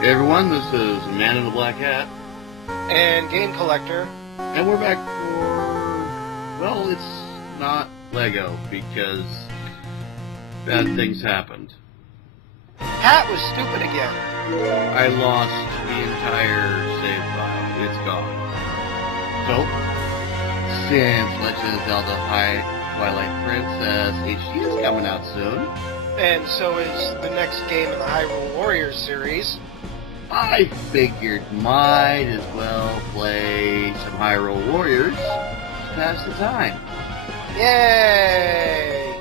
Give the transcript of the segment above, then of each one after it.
Hey everyone, this is Man in the Black Hat. And Game Collector. And we're back for... well, it's not Lego, because bad things happened. Hat was stupid again. I lost the entire save file. It's gone. So, since Legend of Zelda Twilight Princess HD is coming out soon, and so is the next game in the Hyrule Warriors series, I figured might as well play some Hyrule Warriors to pass the time. Yay!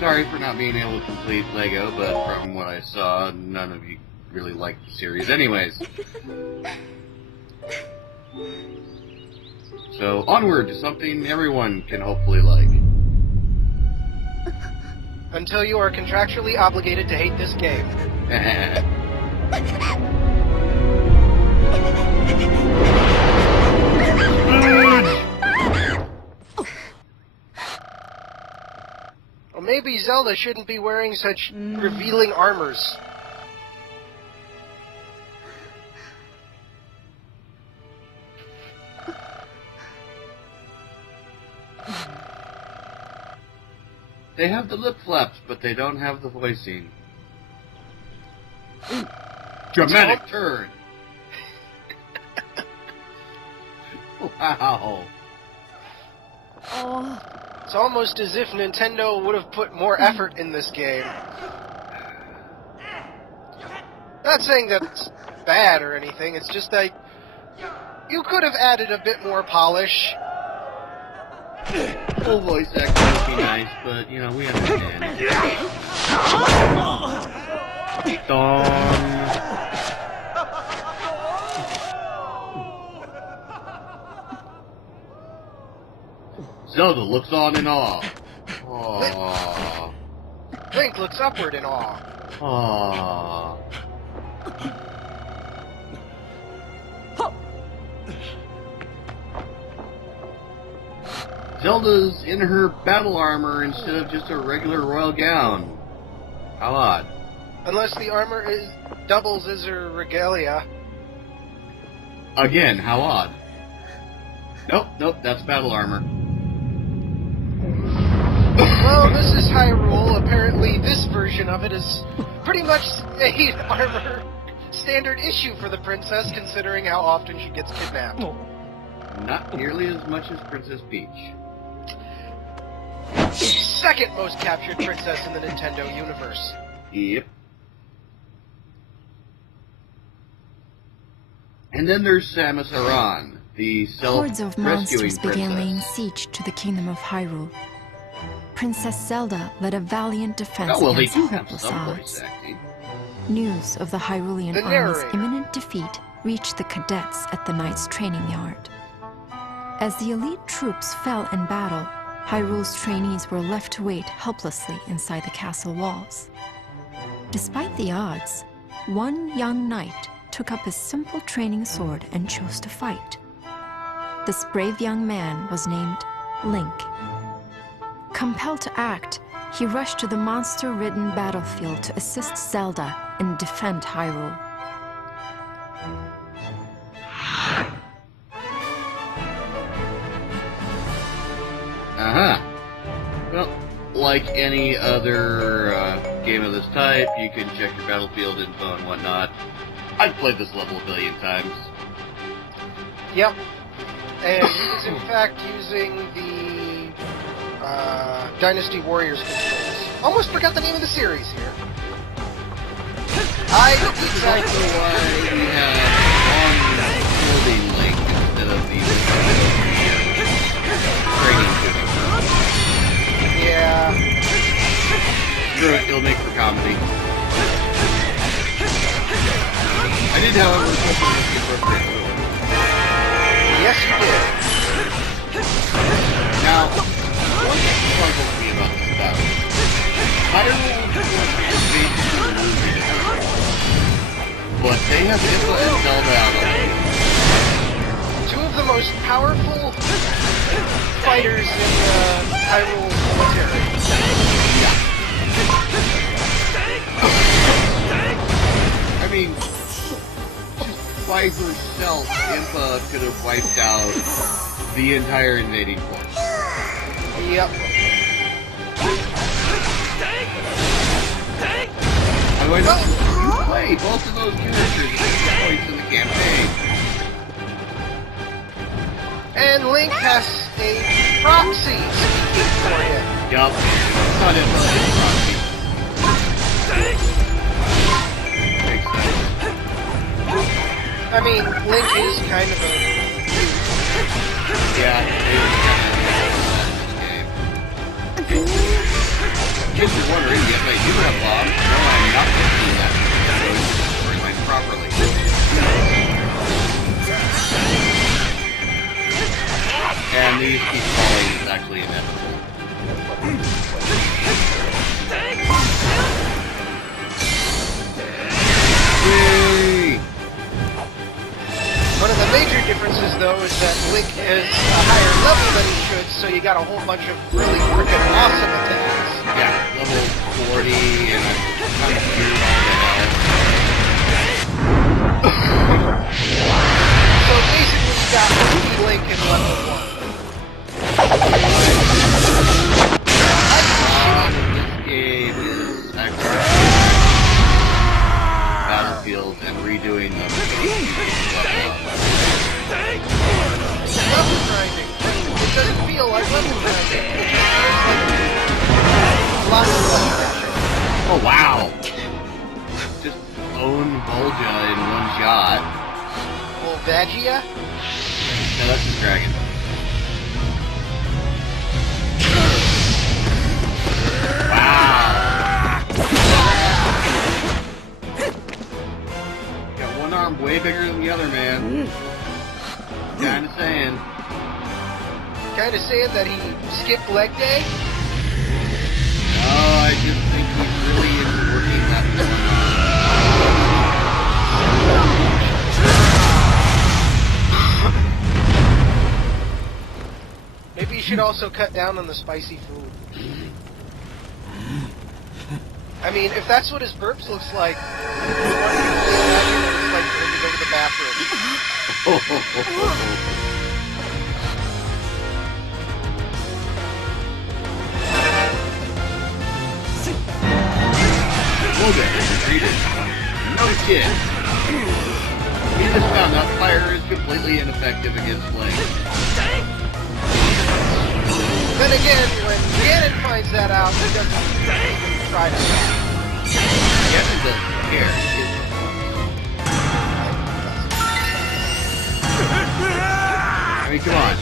Sorry for not being able to complete Lego, but from what I saw, none of you really liked the series anyways. So, onward to something everyone can hopefully like. Until you are contractually obligated to hate this game. Or maybe Zelda shouldn't be wearing such revealing armors. They have the lip flaps, but they don't have the voicing. Ooh, dramatic turn! Wow. Oh. It's almost as if Nintendo would have put more effort in this game. Not saying that it's bad or anything, it's just that you could have added a bit more polish. Full voice acting would be nice, but, you know, we understand. Dong. Zelda looks on in awe. Aww. Link looks upward in awe. Aww. Zelda's in her battle armor instead of just a regular royal gown. How odd. Unless the armor doubles as her regalia. Again, how odd. Nope, that's battle armor. Well, this is Hyrule. Apparently this version of it is pretty much a armor standard issue for the princess, considering how often she gets kidnapped. Not nearly as much as Princess Peach. Second most captured princess in the Nintendo universe. Yep. And then there's Samus Aran, the Hordes of monsters self-rescuing began laying princess. siege to the kingdom of Hyrule. Princess Zelda led a valiant defense Oh, well, they against do have hopeless some odds. voice acting. News of the Hyrulean The army's narrator. imminent defeat reached the cadets at the knight's training yard. As the elite troops fell in battle, Hyrule's trainees were left to wait helplessly inside the castle walls. Despite the odds, one young knight took up his simple training sword and chose to fight. This brave young man was named Link. Compelled to act, he rushed to the monster-ridden battlefield to assist Zelda and defend Hyrule. Well, like any other game of this type, you can check your battlefield info and whatnot. I've played this level a billion times. Yep. And he is in fact using the Dynasty Warriors controls. Almost forgot the name of the series here. That's exactly why we have on holding Link instead of the training system. Yeah. Screw it, it'll make for comedy. I did, however, put the appropriate sword. Yes, you did. Now, one thing that puzzles me about this battle. Hyrule is basically losing it. But they have Impa and Zelda out on it. Two of the most powerful fighters in the Hyrule military. Yeah. by herself, Impa could have wiped out the entire invading force. Yep. I mean, you play both of those characters at different points in the campaign. And Link has a proxy speaking for him. Yup. Not Impa, it's Proxy. Makes sense. I mean, Link is kind of a... Yeah, they were kind of in this game. In case you're wondering, yes, I do have bombs. No, I'm not doing that. I'm going to destroy mine properly. And these keep falling is actually inevitable. Yay! One of the major differences, though, is that Link is a higher level than he should, so you got a whole bunch of really freaking awesome attacks. Yeah, level 40, and I'm kind of weird all the hell. So basically, you got Link in level 1. This game is actually battlefields and redoing them. Level grinding. It doesn't feel like level grinding. It just feels like lots of level grinding. Oh wow! Just own Volja in one shot. Volvagia? No, that's the dragon. Wow! Got one arm way bigger than the other, man. Kinda saying. Kinda saying that he skipped leg day? No, I just think he's really into working that one arm. Maybe you should also cut down on the spicy food. I mean, if that's what his burps looks like, what do you imagine what it's like for him to go to the bathroom? Logan is retreated. No shit. He just found out fire is completely ineffective against Link. Then again, when Ganon finds that out, he doesn't even try to stop. Ganon doesn't care. I mean, come on.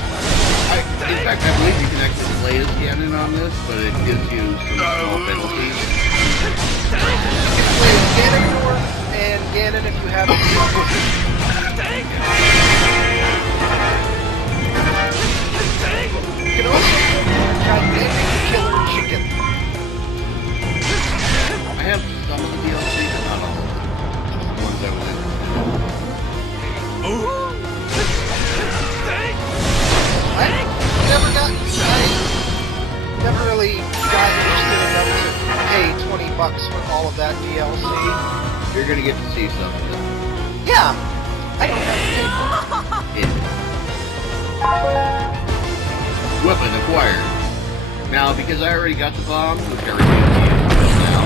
In fact, I believe you can actually play as Ganon on this, but it gives you some small penalties. You can play as Ganondorf and Ganon if you have a You can also try Ganon Killer Chicken. I have some of the DLC, but not all of them. Just the ones I was interested in. I never really got interested enough to pay $20 for all of that DLC. You're gonna get to see some of it. Yeah, I don't have to pay for it. Weapon acquired. Now, because I already got the bomb, which I reviewed now,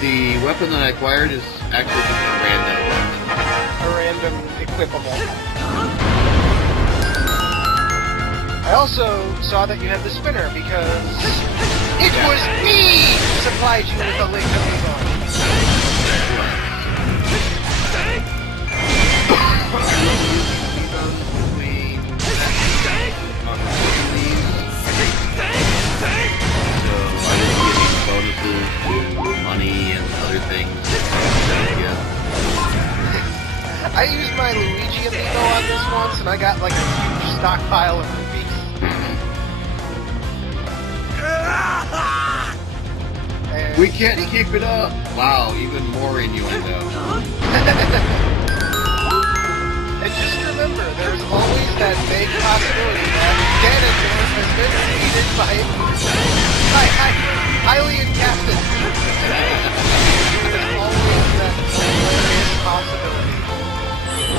the weapon that I acquired is actually just a random weapon. A random equipable. I also saw that you had the spinner because it was me who supplied you with a Link amiibo. Bonuses to money and other things. I used my Luigi amiibo on this once, and I got like a huge stockpile of rupees. And We can't keep it up! Wow, even more innuendo. And just remember, there's always that vague possibility that Ganondorf has been defeated by highly encapsulated. There's always that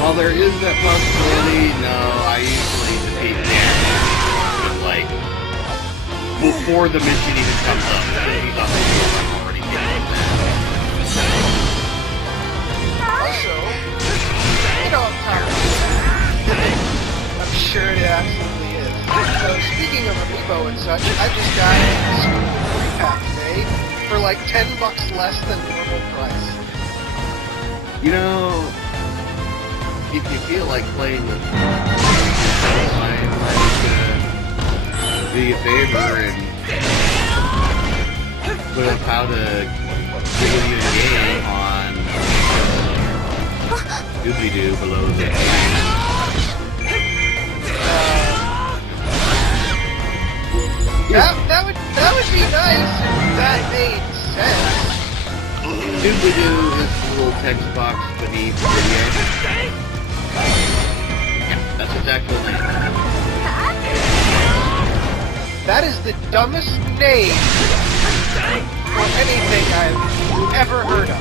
While there is that possibility, no, I usually defeat him like before the mission even comes up. He's on the field, I'm already getting that. Also, you know what I'm talking about. I'm sure it absolutely is. So speaking of Amiibo and such, I just got a Scooby 3-pack today for like $10 less than normal price. You know, if you feel like playing with I might do you a favor and put up how to give you a game on Doobly-Doo below the That would be nice if that made sense. Doobly-Doo is the little text box beneath the video. Yeah, that's exactly what it is. That is the dumbest name for anything I've ever heard of.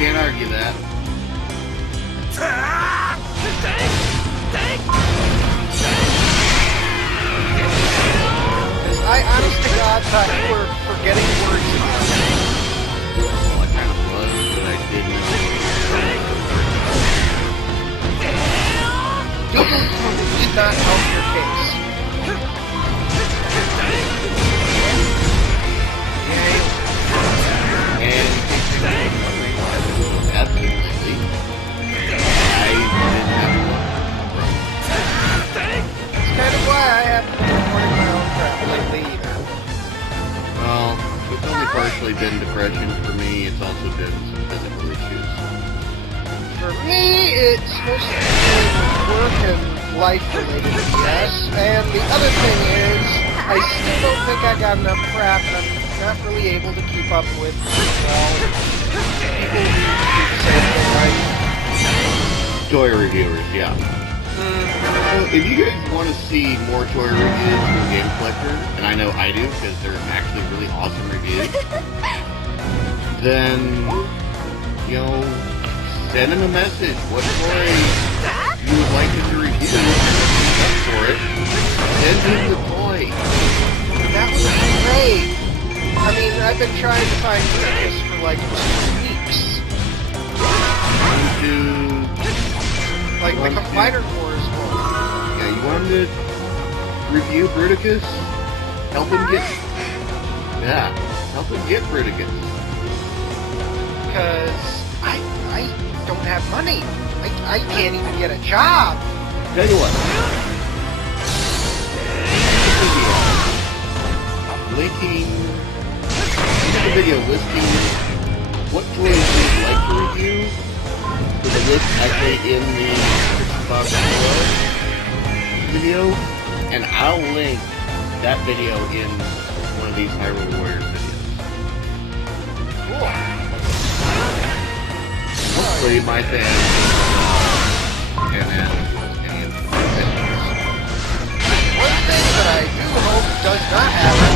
Can't argue that. Because I honest to God thought you were forgetting words about it. Well, I kind of was, but I didn't People did not help your case. And absolutely, I didn't have a lot. That's kind of why I haven't been recording my own crap lately either. Well, it's only partially been depression for me. It's also been some physical issues. For me, it's mostly work and life-related BS, and the other thing is, I still don't think I got enough crap, and I'm not really able to keep up with, well, people who do the same thing, right? Toy reviewers, yeah. So if you guys want to see more toy reviews from Game Collector, and I know I do because they're actually really awesome reviews, then, you know, send him a message. What toy you would like him to review? Up for it. Send him the toy. That would be great. I mean, I've been trying to find this for like 2 weeks. Like the Combiner Wars one. Yeah, you want him to review Bruticus? Help him get... Yeah, help him get Bruticus. Because I don't have money. I can't even get a job. Tell you what. Linking... the video listing what toys you'd like to review with a list actually in the description box below video, and I'll link that video in one of these Hyrule Warriors videos. Cool. Hopefully my fans and then any of the fans. One thing that I do hope does not happen.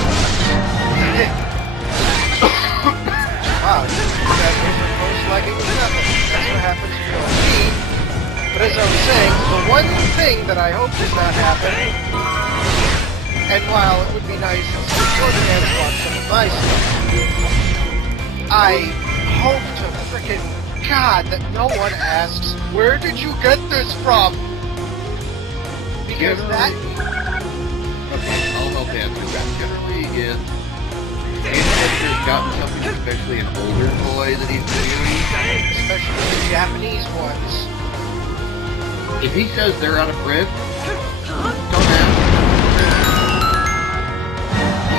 Wow, that most like it was nothing. That's what happens when you don't read. But as I was saying, the one thing that I hope does not happen, and while it would be nice if some sort of hands watch some of my stuff, I hope to frickin' God that no one asks, where did you get this from? Because that... Okay, I'll help answer that. Generally, if has gotten something, especially an older toy that he's reviewing, especially the Japanese ones. If he says they're out of print, don't ask.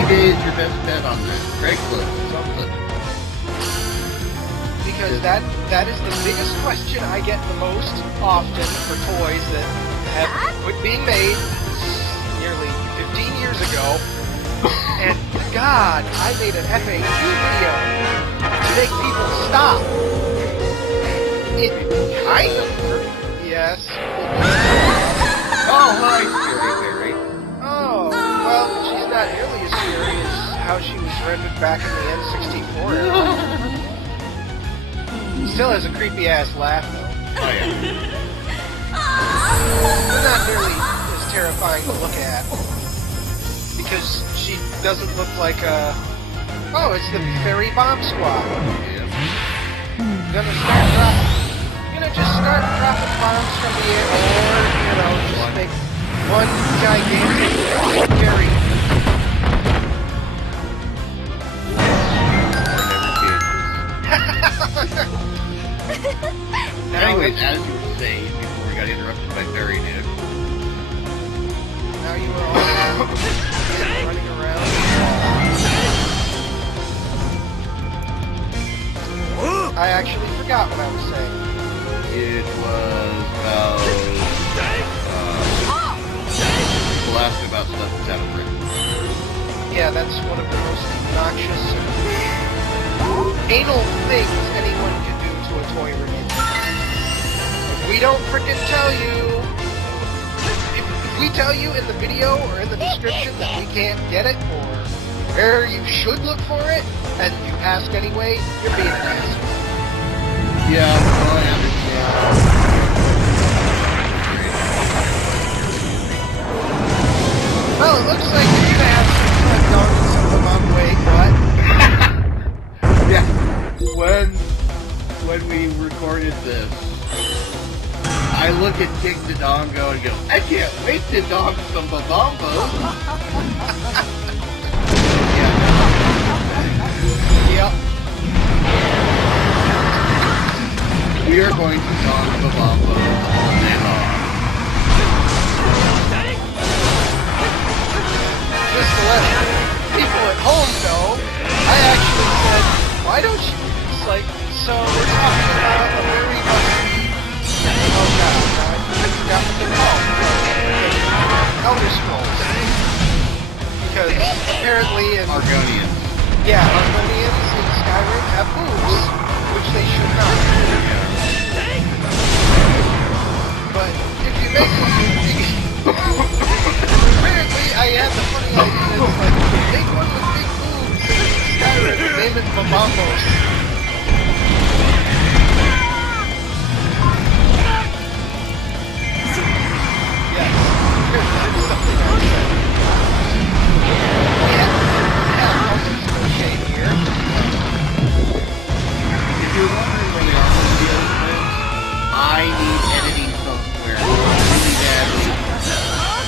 eBay is your best bet on that. Craigslist, something. Because that is the biggest question I get the most often for toys that have quit being made nearly 15 years ago. And God, I made an FAQ video to make people stop. It kind of worked, yes. Oh, hi, Scary Berry. Oh, well, she's not nearly as scary as how she was rendered back in the N64 era. Still has a creepy ass laugh though. Oh yeah. But not nearly as terrifying to look at. Because she doesn't look like a... Oh, it's the fairy bomb squad. Yeah. Gonna just start dropping bombs from the air, or, you know, just make one gigantic fairy. Anyways, as you were saying before we got interrupted by Fairy Dude. Now you are all running around. I actually forgot what I was saying. It was about people asking about stuff that's out of Britain. Yeah, that's one of the most obnoxious anal things anyone can do to a toy related. If we don't frickin' tell you, if we tell you in the video or in the description that we can't get it or where you should look for it, and you ask anyway, you're being an asshole. Yeah, well, I understand. Well, it looks like you're gonna have some fun down some what? Yeah, when we recorded this, I look at King Dodongo and go, I can't wait to dog some Bobombgos. Yep. We are going to dog Bobombgos all day long. Just to let people at home know, I actually said, why don't you, it's like, so we're talking about a very oh god, I forgot what they're called. Elder Scrolls. Because apparently in... Argonians. Yeah, Argonians in Skyrim have boobs, which they should not. But if you make apparently I had the funny idea, it's like, make one with big boobs in Skyrim, name it Bobombgos. Yes, there's something else there. Yeah, also some shade here. If you're wondering where the armor videos live, I need editing software really badly.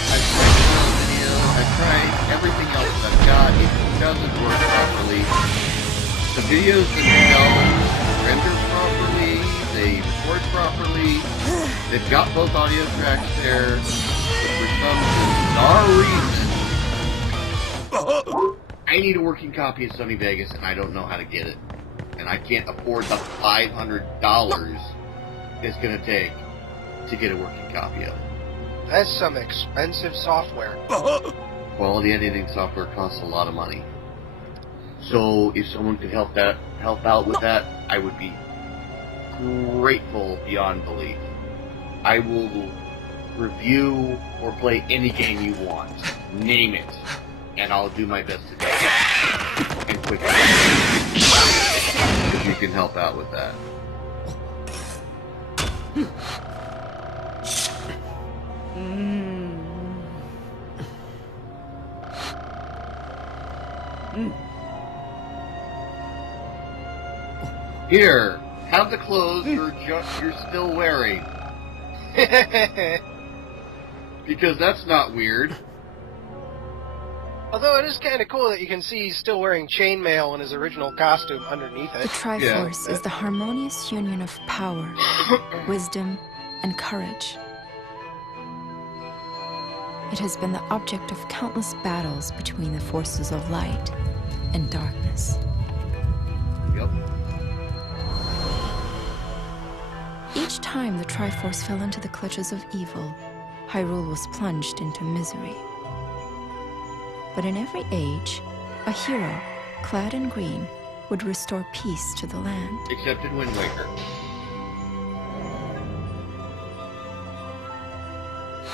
I've tried film videos, I've tried everything else I've got. It doesn't work properly. The videos themselves render properly, they record properly, they've got both audio tracks there, but for some bizarre reason, I need a working copy of Sony Vegas and I don't know how to get it. And I can't afford the $500 it's going to take to get a working copy of it. That's some expensive software. Quality editing software costs a lot of money. So if someone could help out with that, I would be grateful beyond belief. I will review or play any game you want. Name it. And I'll do my best to do it. And quickly. If you can help out with that. Here, have the clothes you're still wearing. Because that's not weird. Although it is kind of cool that you can see he's still wearing chainmail in his original costume underneath The it. Triforce is the harmonious union of power, wisdom, and courage. It has been the object of countless battles between the forces of light and darkness. Yep. Each time the Triforce fell into the clutches of evil, Hyrule was plunged into misery. But in every age, a hero, clad in green, would restore peace to the land. Except in Wind Waker.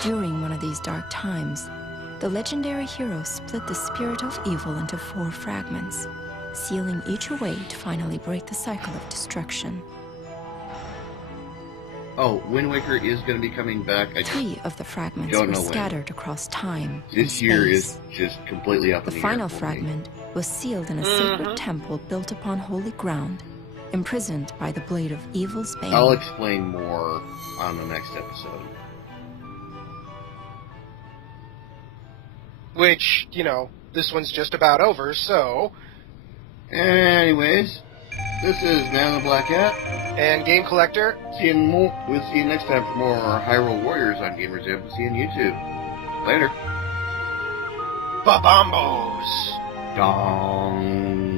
During one of these dark times, the legendary hero split the spirit of evil into 4 fragments, sealing each away to finally break the cycle of destruction. Oh, Wind Waker is going to be coming back. I 3 of the fragments don't were know when. scattered across time and This year space. is just completely up The in the final air for me. fragment was sealed in a sacred temple built upon holy ground, imprisoned by the blade of evil's bane. I'll explain more on the next episode. Which, you know, this one's just about over, so... Anyways, this is Man in the Black Hat. And Game Collector, We'll see you next time for more Hyrule Warriors on Gamers Embassy and YouTube. Later. Bobombgos! Dong.